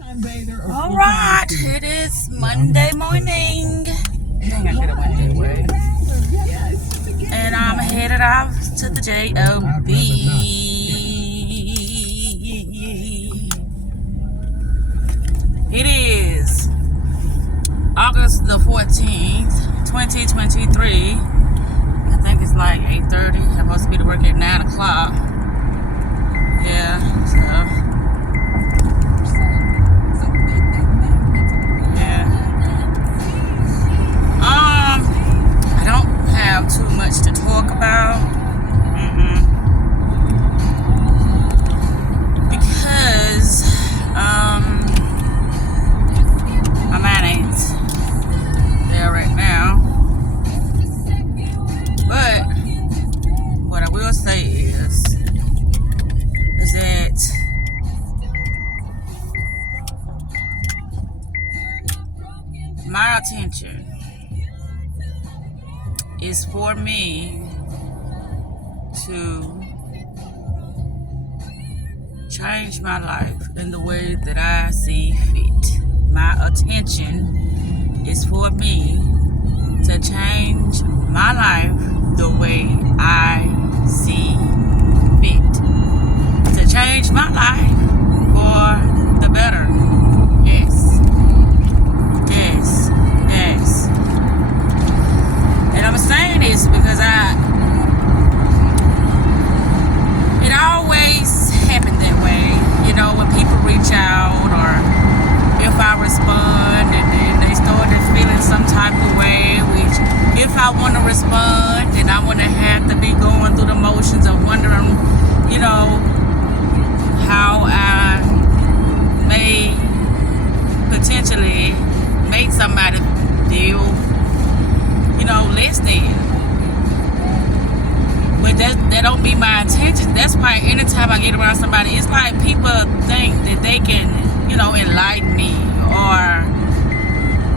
All right, it is Monday morning. Dang, I could have went that way. And I'm headed out to the JOB. It is August the 14th, 2023. I think it's like 8:30. I'm supposed to be to work at 9 o'clock. Yeah, so... I don't have too much to talk about. Because my mind ain't there right now. But what I will say is that my attention is for me to change my life in the way that I see fit. My attention is for me to change my life the way I see fit. To change my life for the better. Yes. Yes. Yes. And I'm saying this because it always happened that way. You know, when people reach out or if I respond and then they started feeling some type of way, which if I want to respond, then I want to have to be going through the motions of wondering, you know, how I may potentially make somebody feel, you know, less than. But that don't be my intention. That's why anytime I get around somebody, it's like people think that they can, you know, enlighten me or,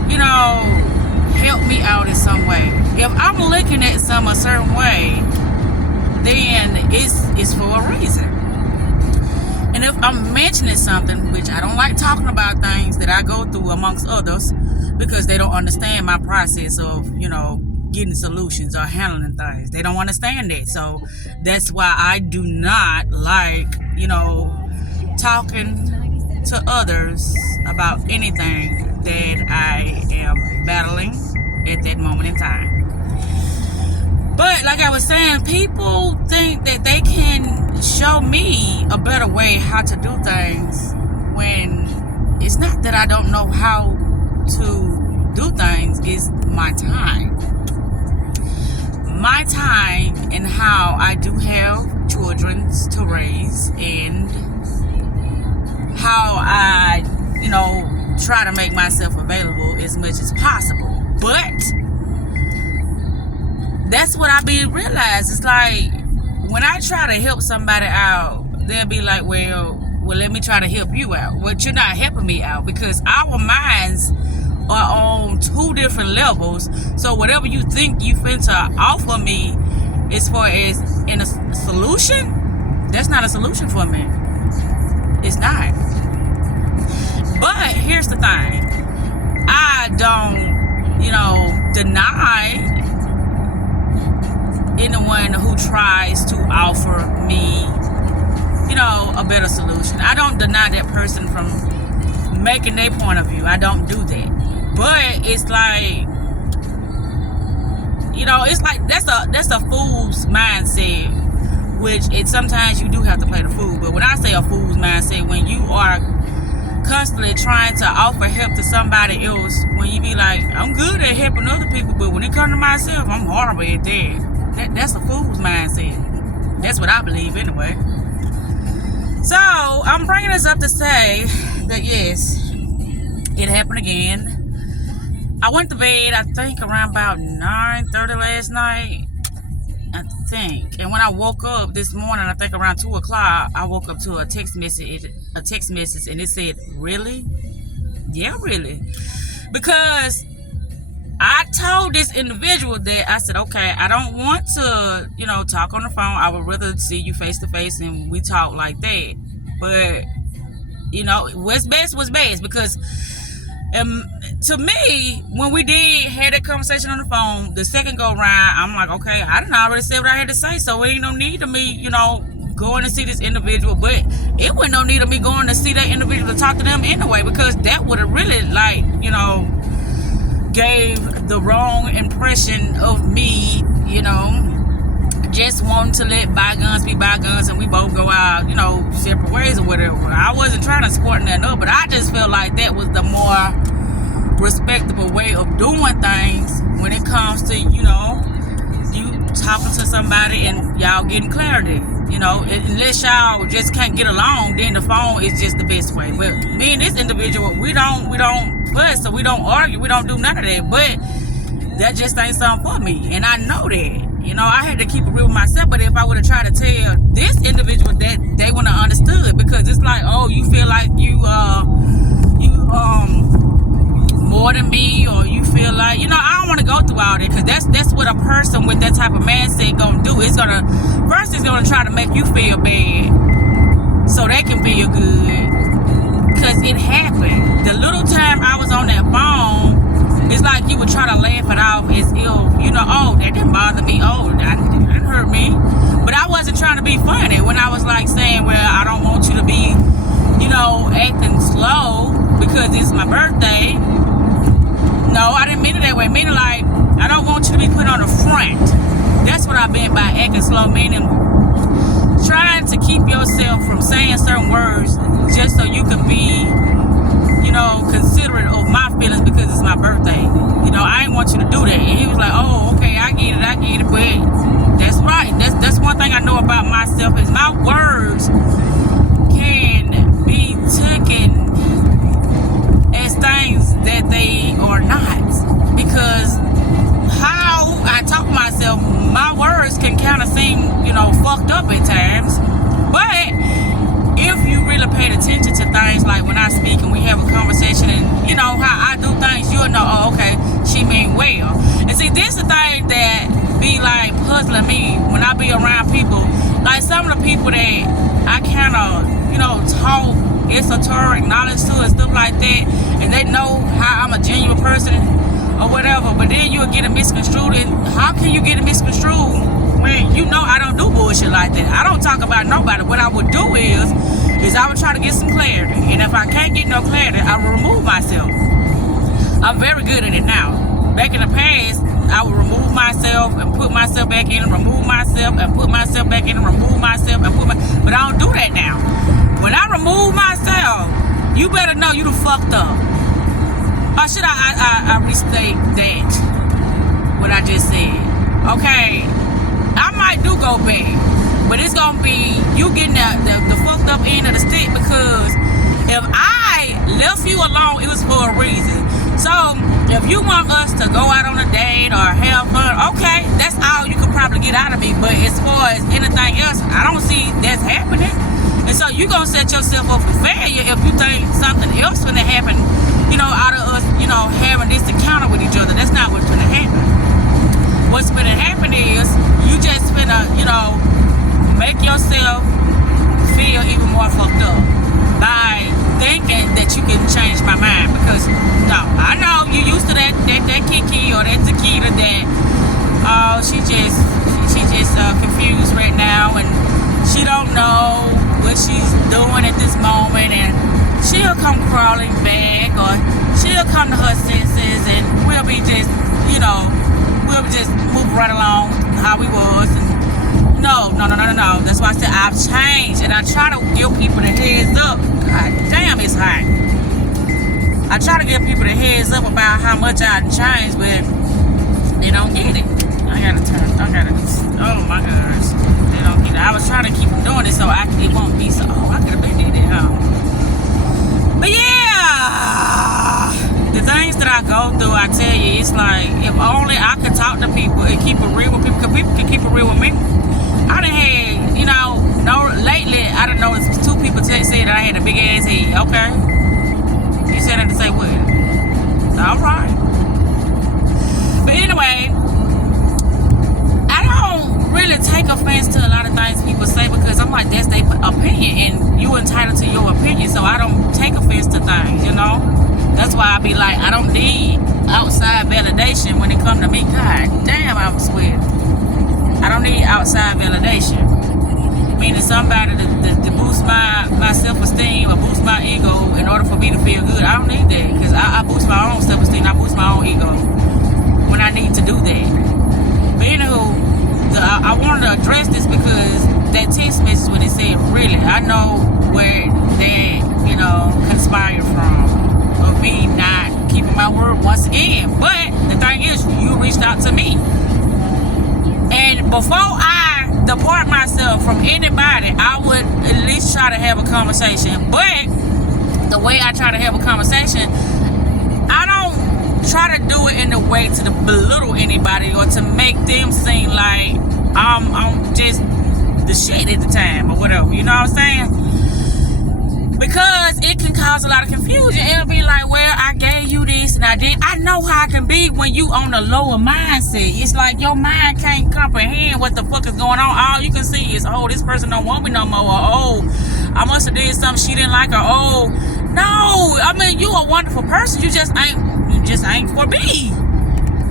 you know, help me out in some way. If I'm looking at some a certain way, then it's for a reason. And if I'm mentioning something, which I don't like talking about things that I go through amongst others, because they don't understand my process of, you know, getting solutions or handling things. They don't understand that. So that's why I do not like, you know, talking to others about anything that I am battling at that moment in time. But like I was saying, people think that they can show me a better way how to do things when it's not that I don't know how to do things. It's my time. My time and how I do have children to raise and how I, you know, try to make myself available as much as possible. But that's what I be realized. It's like when I try to help somebody out, they'll be like, well, let me try to help you out. Well, you're not helping me out because our minds are on two different levels. So whatever you think you finna offer me as far as in a solution, that's not a solution for me. It's not. But here's the thing. I don't, you know, deny anyone who tries to offer me, you know, a better solution. I don't deny that person from making their point of view. I don't do that. But it's like, you know, it's like that's a fool's mindset, which sometimes you do have to play the fool. But when I say a fool's mindset, when you are constantly trying to offer help to somebody else, when you be like, I'm good at helping other people, but when it comes to myself, I'm horrible at that. That's a fool's mindset. That's what I believe anyway. So I'm bringing this up to say that yes, it happened again. I went to bed, I think, around about 9:30 last night, I think. And when I woke up this morning, I think around 2 o'clock, I woke up to a text message, and it said, really? Yeah, really. Because I told this individual that I said, okay, I don't want to, you know, talk on the phone. I would rather see you face to face and we talk like that. But You know, what's best was best, because to me, when we did had that conversation on the phone, the second go round, I'm like, okay, I didn't already say what I had to say, so it ain't no need of me, you know, going to see this individual. But it wasn't no need of me going to see that individual to talk to them anyway, because that would have really, like, you know, gave the wrong impression of me, you know, just wanting to let bygones be bygones and we both go out, you know, separate ways or whatever. I wasn't trying to support nothing up, but I just felt like that was the more respectable way of doing things when it comes to, you know, you talking to somebody and y'all getting clarity. You know, unless y'all just can't get along, then the phone is just the best way. But me and this individual, we don't fuss, so we don't argue, we don't do none of that. But that just ain't something for me, and I know that. You know, I had to keep it real with myself. But if I would have tried to tell this individual that, they wouldn't have understood, because it's like, oh, you feel like you more than me, or you feel like, you know, I don't want to go through all that, because that's what a person with that type of mindset gonna do. It's gonna try to make you feel bad so they can feel good, because it happened. The little time I was on that phone, it's like you would try to laugh it off as if, you know, oh, that didn't bother me, oh, that hurt me. But I wasn't trying to be funny when I was like saying, well, I don't want you to be, you know, acting slow because it's my birthday. No, I didn't mean it that way. Meaning like, I don't want you to be put on the front. That's what I meant by acting slow, meaning trying to keep yourself from saying certain words just so you can be, you know, considerate of my feelings because it's my birthday. You know, I didn't want you to do that. And he was like, oh, okay, I get it, but that's right. That's one thing I know about myself, is my words can be taken as things that they are not. Because how I talk to myself, my words can kind of seem, you know, fucked up at times. But if you really paid attention to things, like when I speak and we have a conversation and, you know, how I do things, you'll know, oh, okay, she mean well. And see, this is the thing that be like puzzling me when I be around people. Like some of the people that I kind of, you know, talk esoteric knowledge to and stuff like that, and they know how I'm a genuine person or whatever, but then you'll get it misconstrued. And how can you get it misconstrued when you know I don't do bullshit like that? I don't talk about nobody. What I would do is I would try to get some clarity, and if I can't get no clarity, I will remove myself. I'm very good at it now. Back in the past, I would remove myself and put myself back in, and remove myself and put myself back in, and remove myself and put my, but I don't do that now. When I remove myself, you better know you done fucked up. Or should I restate that, what I just said? Okay, I might do go back, but it's gonna be you getting the fucked up end of the stick, because if I left you alone, it was for a reason. So if you want us to go out on a date or have fun, okay, that's all you could probably get out of me. But as far as anything else, I don't see that's happening. And so you gonna set yourself up for failure if you think something else gonna happen, you know, out of us, you know, having this encounter with each other. That's not what's gonna happen. What's gonna happen is you just gonna, you know, make yourself feel even more fucked up by thinking that you can change my mind. Because no, I know you used to that Kiki or that Takita that she just confused right now, and she don't know what she's doing at this moment, and she'll come crawling back, or she'll come to her senses, and we'll be just, you know, we'll just move right along how we was. And no. That's why I said I've changed, and I try to give people the heads up. God damn, it's hot. I try to give people the heads up about how much I've changed, but they don't get it. Oh my gosh. They don't get it. I was trying to keep doing it so it won't be so, oh, I could have been did it, huh? But yeah, the things that I go through, I tell you, it's like, if only I could talk to people and keep it real with people, because people can keep it real with me. I done had, you know, lately, I done noticed 2 people say that I had a big ass head. Okay. You said that to say what? All right. But anyway, I don't really take offense to a lot of things people say, because I'm like, that's their opinion, and you entitled to your opinion, so I don't know. That's why I be like, I don't need outside validation when it come to me. God damn, I'm sweating. I don't need outside validation. Meaning somebody to boost my self-esteem or boost my ego in order for me to feel good. I don't need that, because I boost my own self-esteem. I boost my own ego when I need to do that. But anywho, I wanted to address this because that text message when it said, really, I know where that, conspired from, of me not keeping my word once again. But the thing is, you reached out to me. And before I depart myself from anybody, I would at least try to have a conversation. But the way I try to have a conversation, I don't try to do it in a way to belittle anybody or to make them seem like I'm just the shit at the time or whatever. You know what I'm saying? Because it can cause a lot of confusion. It'll be like, well, I gave you this and I did. I know how it can be when you on a lower mindset. It's like your mind can't comprehend what the fuck is going on. All you can see is, oh, this person don't want me no more. Or, oh, I must have did something she didn't like. Or, oh, no. I mean, you a wonderful person. You just ain't for me.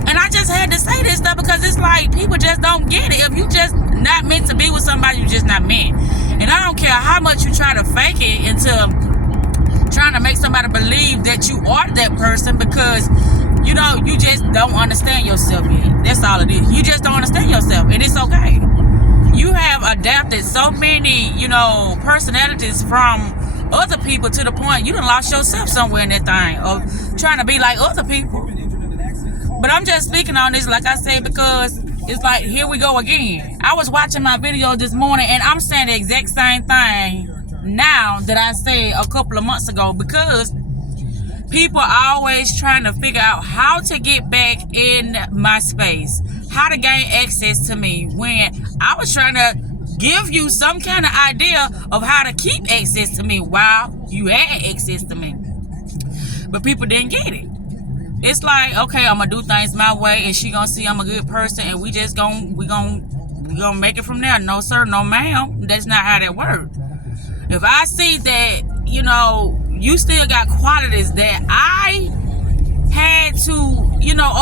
And I just had to say this stuff because it's like people just don't get it. If you just not meant to be with somebody, you just not meant. And I don't care how much you try to fake it into trying to make somebody believe that you are that person, because you just don't understand yourself yet. That's all it is. You just don't understand yourself, and it's okay. You have adapted so many, personalities from other people to the point you done lost yourself somewhere in that thing of trying to be like other people. But I'm just speaking on this, like I said, because it's like, here we go again. I was watching my video this morning, and I'm saying the exact same thing now that I said a couple of months ago, because people are always trying to figure out how to get back in my space, how to gain access to me, when I was trying to give you some kind of idea of how to keep access to me while you had access to me. But people didn't get it. It's like, okay, I'm gonna do things my way, and she gonna see I'm a good person, and we gonna make it from there. No sir, no ma'am. That's not how that works. If I see that you still got qualities that I had to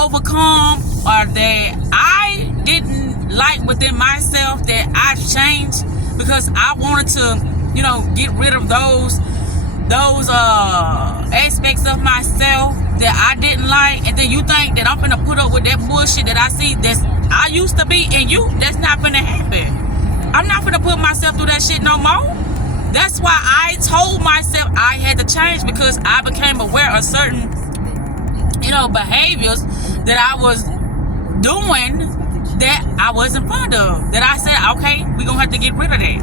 overcome, or that I didn't like within myself, that I've changed because I wanted to get rid of those aspects of myself that I didn't like, and then you think that I'm gonna put up with that bullshit that I see that I used to be in you, that's not gonna happen. I'm not gonna put myself through that shit no more. That's why I told myself I had to change, because I became aware of certain behaviors that I was doing that I wasn't fond of, that I said, okay, we're gonna have to get rid of that.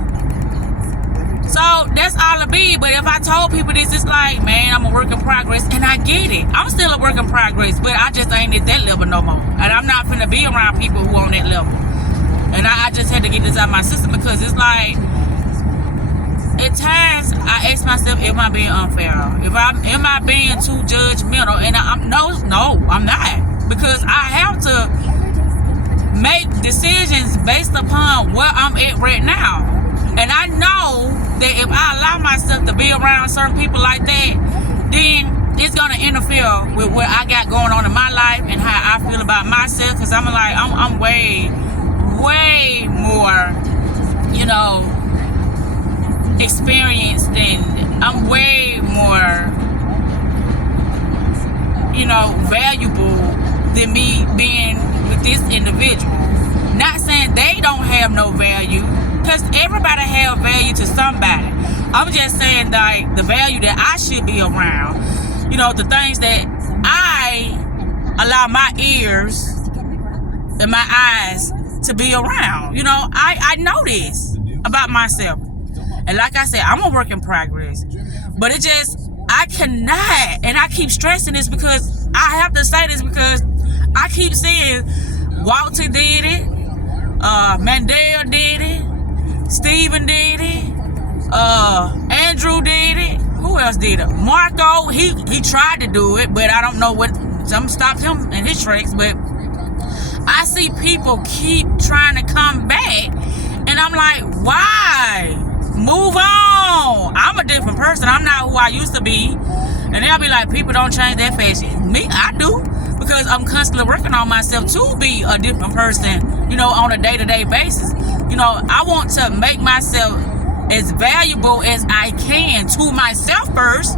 So that's all it be. But if I told people this, it's like, man, I'm a work in progress, and I get it. I'm still a work in progress, but I just ain't at that level no more. And I'm not finna be around people who on that level. And I just had to get this out of my system, because it's like, at times I ask myself, am I being unfair? Am I being too judgmental? And I'm not, because I have to make decisions based upon where I'm at right now. And I know that if I allow myself to be around certain people like that, then it's gonna interfere with what I got going on in my life and how I feel about myself. Because I'm way more, experienced, and I'm way more, valuable than me being with this individual. Not saying they don't have no value, because everybody have value to somebody. I'm just saying, like, the value that I should be around, the things that I allow my ears and my eyes to be around. I know this about myself. And like I said, I'm a work in progress. But I cannot, and I keep stressing this because I have to say this, because I keep saying Walter did it, Mandel did it, Steven did it, Andrew did it. Who else did it? Marco, he tried to do it, but I don't know what, something stopped him in his tracks. But I see people keep trying to come back, and I'm like, why? Move on. I'm a different person. I'm not who I used to be. And they'll be like, people don't change that fast. Me, I do. Because I'm constantly working on myself to be a different person, you know, on a day-to-day basis. You know, I want to make myself as valuable as I can to myself first.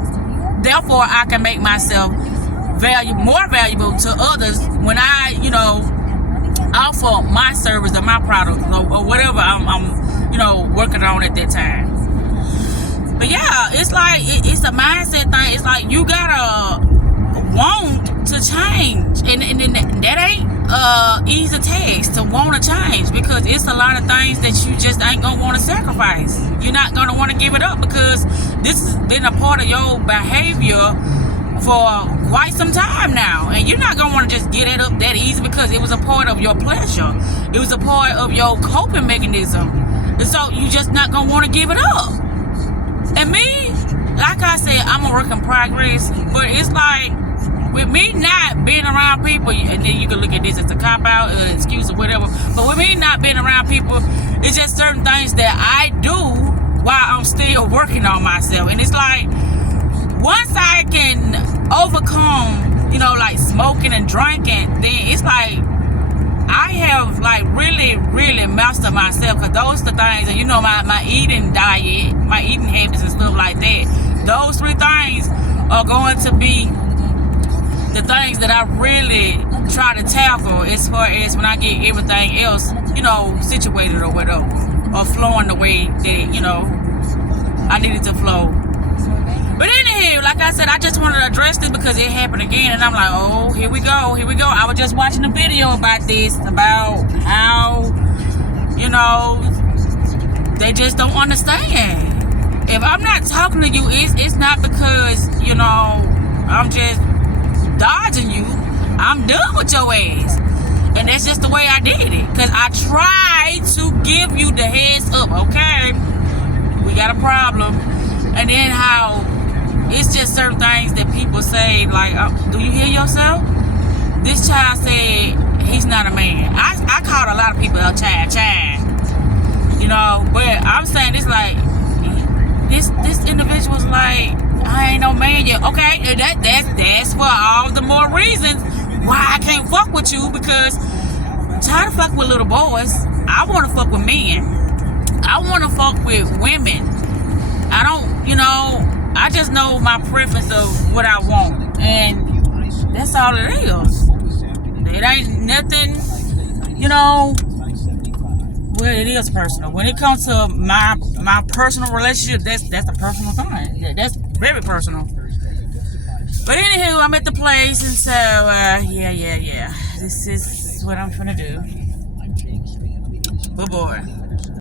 Therefore, I can make myself more valuable to others when I, you know, offer my service or my product or whatever I'm you know, working on at that time. But yeah, it's like it's a mindset thing. It's like you gotta want to change, and that ain't easy task to want to change, because it's a lot of things that you just ain't gonna want to sacrifice. You're not gonna want to give it up, because this has been a part of your behavior for quite some time now, and you're not gonna want to just get it up that easy, because it was a part of your pleasure, it was a part of your coping mechanism, and so you just not gonna want to give it up. And me, like I said, I'm a work in progress, but it's like with me not being around people, and then you can look at this as a cop-out, excuse or whatever, but with me not being around people, it's just certain things that I do while I'm still working on myself. And it's like, once I can overcome, you know, like smoking and drinking, then it's like I have like really mastered myself, because those are the things, and you know, my eating diet, my eating habits and stuff like that, those 3 things are going to be the things that I really try to tackle as far as when I get everything else, you know, situated or whatever, or flowing the way that, you know, I needed to flow. But anywho, like I said, I just wanted to address this because it happened again, and I'm like, oh, here we go. I was just watching a video about this, about how, you know, they just don't understand. If I'm not talking to you, it's not because, you know, I'm just dodging you. I'm done with your ass. And that's just the way I did it, because I tried to give you the heads up. Okay, we got a problem. And then how it's just certain things that people say, like, do you hear yourself? This child said he's not a man. I called a lot of people a child, you know, but I'm saying it's like this individual's like, I ain't no man yet. Okay, that's for all the more reasons why I can't fuck with you, because I'm tired of fucking with little boys. I want to fuck with men. I want to fuck with women. I don't, you know, I just know my preference of what I want, and that's all it is. It ain't nothing, you know. Well, it is personal. When it comes to my personal relationship, that's a personal thing. That's very personal. But anywho, I'm at the place, and so yeah. This is what I'm gonna do. Oh boy.